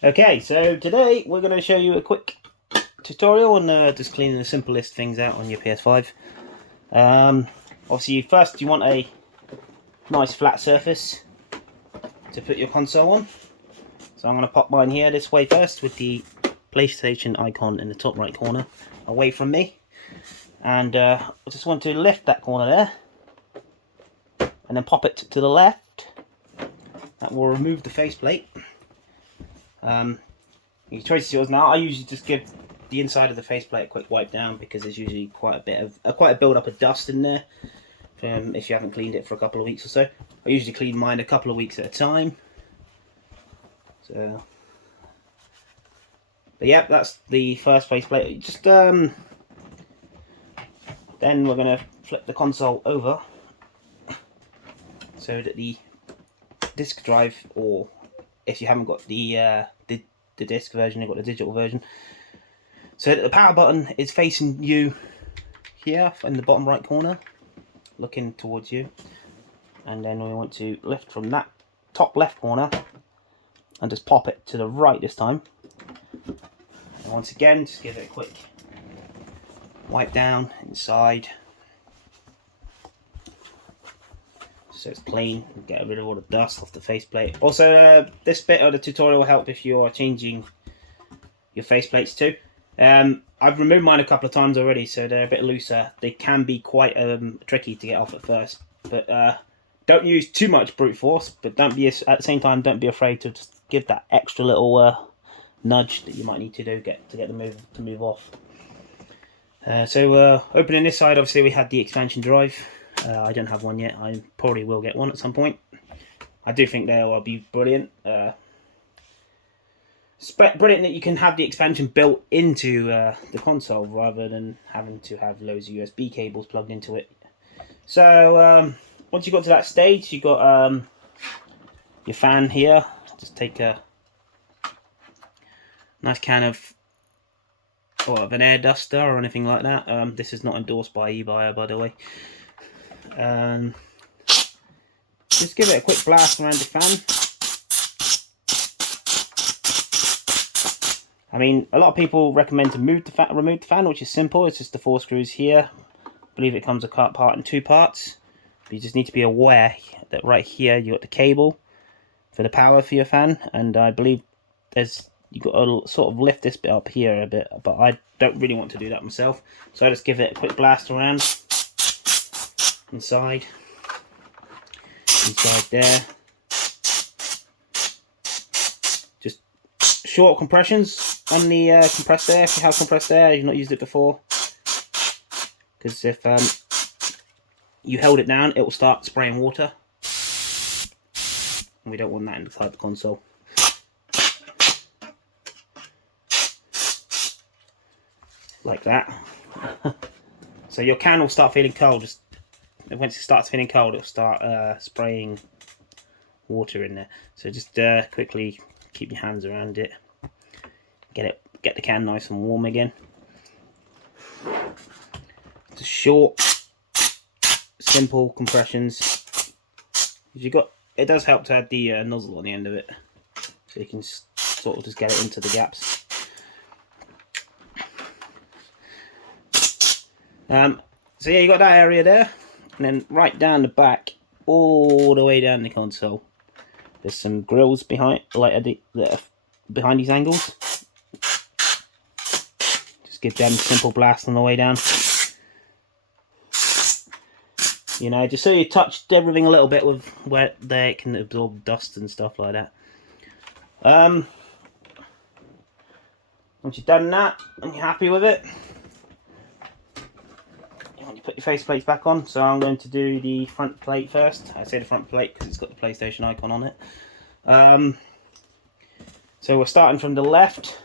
Okay, so today we're going to show you a quick tutorial on just cleaning the simplest things out on your PS5. Obviously, first you want a nice flat surface to put your console on. So I'm going to pop mine here this way first with the PlayStation icon in the top right corner away from me. And I just want to lift that corner there and then pop it to the left. That will remove the faceplate. Your choice is yours now. I usually just give the inside of the faceplate a quick wipe down because there's usually quite a build up of dust in there. If you haven't cleaned it for a couple of weeks or so, I usually clean mine a couple of weeks at a time. So, but yeah, that's the first faceplate. Just then we're gonna flip the console over so that the disk drive, or if you haven't got the disc version, you've got the digital version. So the power button is facing you here in the bottom right corner, looking towards you. And then we want to lift from that top left corner and just pop it to the right this time. And once again, just give it a quick wipe down inside so it's clean, get rid of all the dust off the faceplate. Also, this bit of the tutorial will help if you are changing your faceplates too. I've removed mine a couple of times already, so they're a bit looser. They can be quite tricky to get off at first, but don't use too much brute force. But don't be at the same time, don't be afraid to just give that extra little nudge that you might need to do to get the move off. So opening this side, obviously we had the expansion drive. I don't have one yet. I probably will get one at some point. I do think they will be brilliant. Brilliant that you can have the expansion built into the console rather than having to have loads of USB cables plugged into it. So once you got to that stage, you got your fan here. Just take a nice can of an air duster or anything like that. This is not endorsed by eBuyer, by the way. Just give it a quick blast around the fan. I mean, a lot of people recommend to remove the fan, which is simple. It's just the 4 screws here. I believe it comes apart in 2 parts. But you just need to be aware that right here you got the cable for the power for your fan, and I believe you got to sort of lift this bit up here a bit, but I don't really want to do that myself. So I just give it a quick blast around inside there. Just short compressions on the compressed air. If you have compressed air, you've not used it before, because if you held it down, it will start spraying water, and we don't want that inside the console. Like that. So your can will start feeling cold. Just once it starts feeling cold, it'll start spraying water in there. So just quickly keep your hands around it. Get the can nice and warm again. Just short, simple compressions. It does help to add the nozzle on the end of it, so you can sort of just get it into the gaps. So yeah, you got that area there, and then right down the back, all the way down the console, there's some grills behind, behind these angles. Just give them a simple blast on the way down. You know, just so you touched everything a little bit with where they can absorb dust and stuff like that. Once you've done that and you're happy with it, you put your faceplates back on. So I'm going to do the front plate first. I say the front plate because it's got the PlayStation icon on it. So we're starting from the left,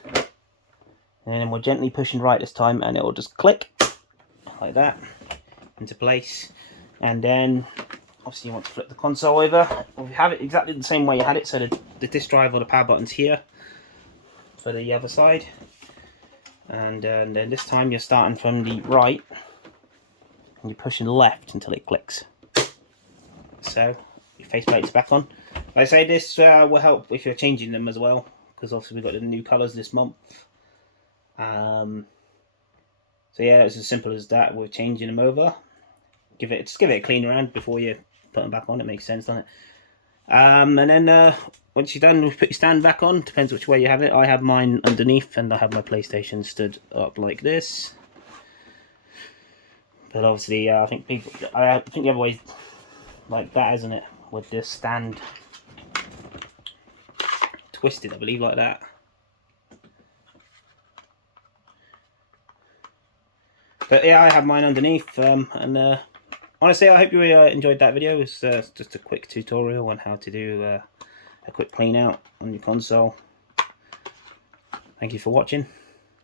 and then we're gently pushing right this time, and it will just click like that into place. And then obviously you want to flip the console over. Well, you have it exactly the same way you had it, so the disk drive or the power button's here for the other side. And then this time you're starting from the right, and you're pushing left until it clicks. So your faceplate's back on. Like I say, this will help if you're changing them as well, because obviously we got the new colours this month. So yeah, it's as simple as that. We're changing them over. Just give it a clean around before you put them back on. It makes sense, doesn't it? And then once you're done, put your stand back on. Depends which way you have it. I have mine underneath, and I have my PlayStation stood up like this. But obviously, I think the other way like that, isn't it? With this stand twisted, I believe, like that. But yeah, I have mine underneath, and honestly, I hope you enjoyed that video. It's just a quick tutorial on how to do a quick clean out on your console. Thank you for watching.